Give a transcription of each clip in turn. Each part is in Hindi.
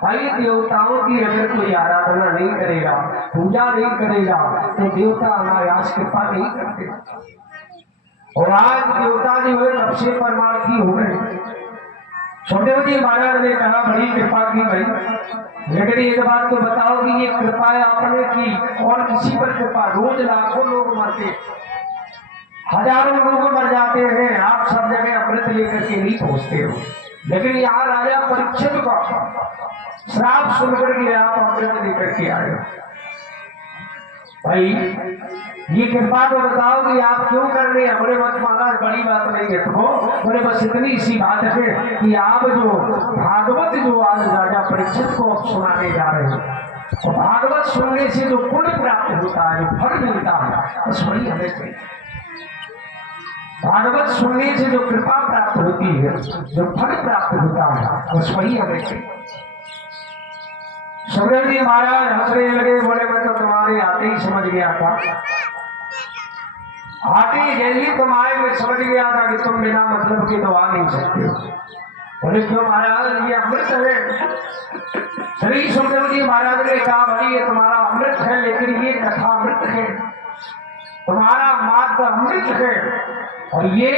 भाई देवताओं की अगर कोई आराधना नहीं करेगा, पूजा नहीं करेगा तो देवता अनायास कृपा नहीं करते। और आज देवता जो है कब से परमार्थी हो गए। छोटे जी महाराज ने कहा बड़ी कृपा की भाई, लेकिन एक बात तो बताओ कि ये कृपा आपने की और किसी पर कृपा? रोज लाखों लोग मरते, हजारों लोग मर जाते हैं, आप सब जगह अमृत लेकर के नहीं पहुंचते हो। लेकिन यहाँ राजा परीक्षित का श्राप सुनकर के आप अमृत लेकर के आए। भाई ये कृपा तो बताओ कि आप क्यों कर रहे हैं? हमने मत महाराज बड़ी बात नहीं है, तो बोले बस इतनी सी बात है कि आप जो भागवत जो आज राजा परीक्षित को सुनाने जा रहे हैं, तो भागवत सुनने से जो पुण्य प्राप्त होता है, जो फल मिलता है, बस वही हमें चाहिए। भागवत सुनने से जो कृपा प्राप्त होती है, जो फल प्राप्त होता है, बस वही हमें चाहिए। सुखदेव जी महाराज हंसने लगे, बोले मैं तो तुम्हारे आते ही समझ गया था, आते ही जैसे तुम आए मैं समझ गया था कि तुम बिना मतलब के तो आ नहीं सकते हो। बोले क्यों महाराज? ये अमृत है। श्री सुखदेव जी महाराज ने कहा भाई ये तुम्हारा अमृत है, लेकिन ये कथा अमृत है, तुम्हारा मार्ग अमृत है, और ये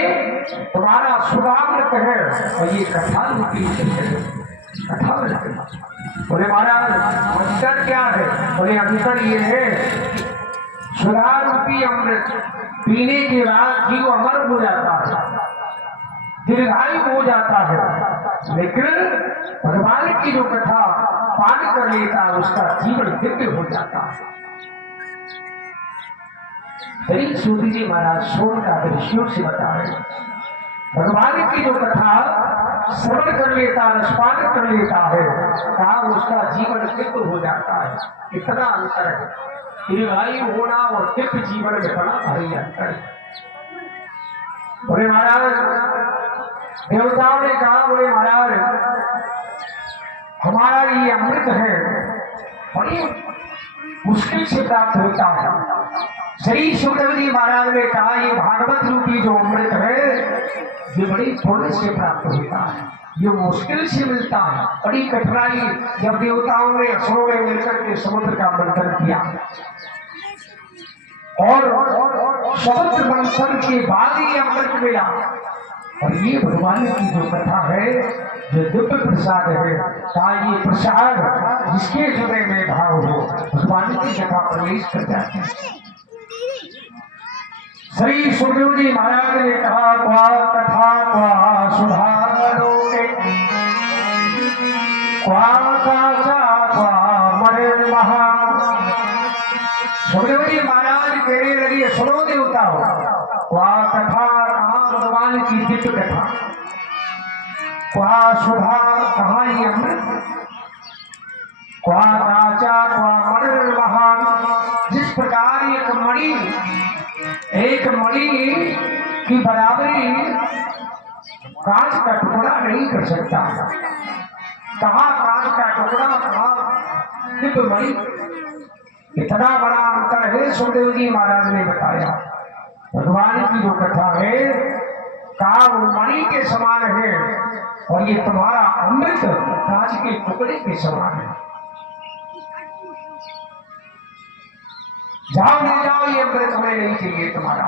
तुम्हारा शुभामृत है, और ये कथा रूपी कथा है। बोले महाराज अंतर क्या है? बोले अंतर ये है, सुधा रूपी अमृत पीने के बाद जीव अमर हो जाता है, दीर्घायु हो जाता है, लेकिन भगवान की जो कथा पान कर लेता है उसका जीवन दिव्य हो जाता है। सूर्य जी महाराज सोन का दृश्यों से बता रहे, भगवान की जो कथा श्रवण कर लेता, रसपान कर लेता है, कहा उसका जीवन दिव्य हो जाता है। इतना अंतर है, दीर्घायु होना और दिव्य जीवन में बड़ा भारी अंतर है। बोले महाराज देवताओं ने कहा, बोले महाराज हमारा ये अमृत है, बड़ी मुश्किल से प्राप्त होता है। श्री सुखदेव जी महाराज ने कहा ये भागवत रूपी जो अमृत है, ये बड़ी पुण्य से प्राप्त होता है, ये मुश्किल से मिलता है, बड़ी कठिनाई। जब देवताओं ने असुरों ने मिलकर के समुद्र का मंथन किया और समुद्र मंथन के बाद ही अमृत मिला, और ये भगवान की जो कथा है, जो दिव्य प्रसाद है, कहा ये प्रसाद जिसके हृदय में भाव हो, भगवान की कथा प्रवेश कर जाते हैं। श्री सुखदेव जी महाराज ने कहा क्वा कथा क्वा सुधारोगे, क्वा काचा क्वा मरे महा। सुखदेव जी महाराज कहने लगे सुनो देवता हो, क्वा कथा कहा भगवान की दिव्य कथा, क्वा सुधा कहा ये अमृत, क्वा काचा क्वा मरे महा। जिस प्रकार एक मणि की बराबरी कांच का टुकड़ा नहीं कर सकता, कहा कांच का टुकड़ा, कहा दिव्य मणि, इतना बड़ा अंतर है। सुखदेव जी महाराज ने बताया भगवान की जो कथा है, कहा वो मणि के समान है, और ये तुम्हारा अमृत कांच के टुकड़े के समान है। जाओ ले जाओ, ये अमृत हमें नहीं चाहिए तुम्हारा।